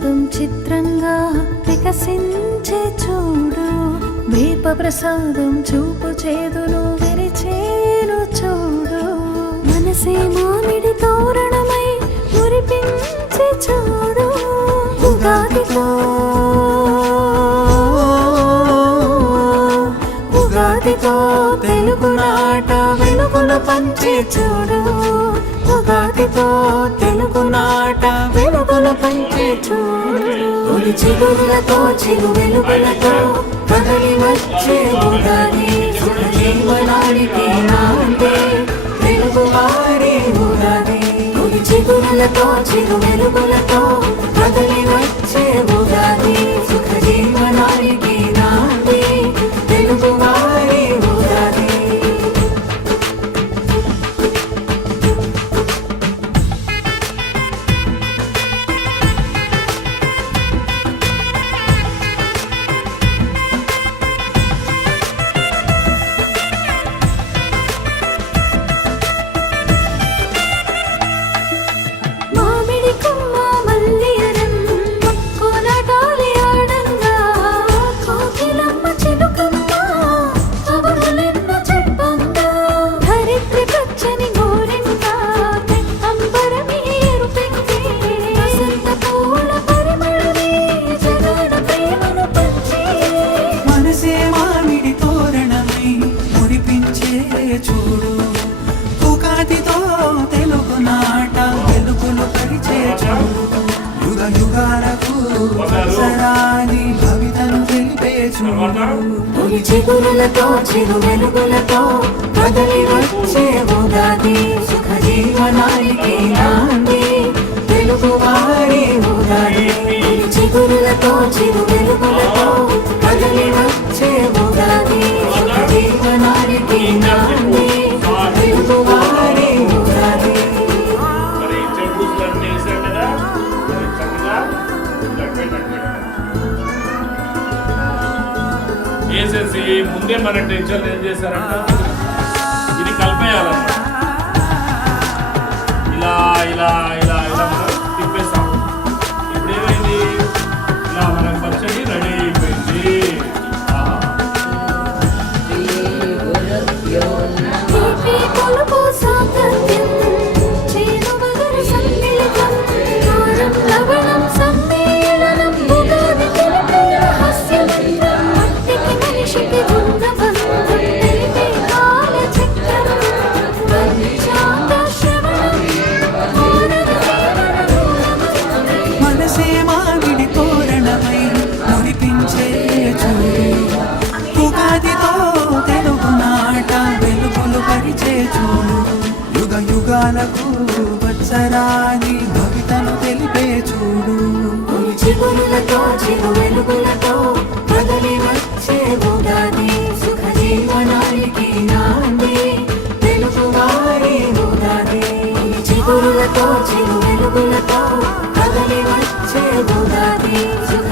ఆనందం చిత్రంగా వికసించే చూడు, వేప ప్రసాదం చూపు చేదును విరిచేను చూడు, మనసే మామిడి తోరణమై మురిపించే చూడు. ఉగాదితో ఉగాదితో తెలుగునాట వెలుగులు పంచే చూడు, ఉగాదితో తెలుగునాట వెలుగులు పంచే చూడు. తొలి చిగురులతో చిరు వెలుగులతో కదలి వచ్చే ఉగాది, సుఖ జీవనానికి నాందే తెలుగువారి ఉగాది. తొలి చిగురులతో చిరు వెలుగులతో కదలి వచ్చే ఉగాది, సుఖ జీవనానికి నాందే తెలుగువారి ఉగాది. చూడు ఉగాదితో తెలుగునాట వెలుగులు పరిచే చూడు, యుగ యుగాలకు సరాని భవితను తెలిపే చూడు. తొలి చిగురులతో చిరు వెలుగులతో కదలి వచ్చే ఉగాది, సుఖ జీవనానికి నాంది తెలుగువారి ఉగాది. తొలి చిగురులతో చిరు వెలుగులతో కదలి వచ్చే ఉగాది, సుఖ జీవనానికి నాంది తెలుగువారి ఉగాది. వేసేసి ముందే మన టెన్షన్ ఏం చేశారంటే ఇది కలిపేయాలన్నమాట. ఇలా ఇలా ఇలా ఇలా మనం తిప్పేస్తాం. ఇప్పుడు ఏమైంది, ఇలా మనకు పచ్చడి రెడీ అయిపోయింది. మనసే మామిడి తోరణమై మురిపించే చూడు, ఉగాదితో తెలుగునాట వెలుగులు పరిచే చూడు, యుగ యుగాలకు వత్సరాని భవితను తెలిపే చూడు. చిగురులతో చిరు వెలుగులతో కదలి వచ్చే ఉగాది, సుఖ జీవనానికి నాంది తెలుగువారి ఉగాది. చిగురులతో చిరు వెలుగులతో కదలి వచ్చే ఉగాది, సుఖ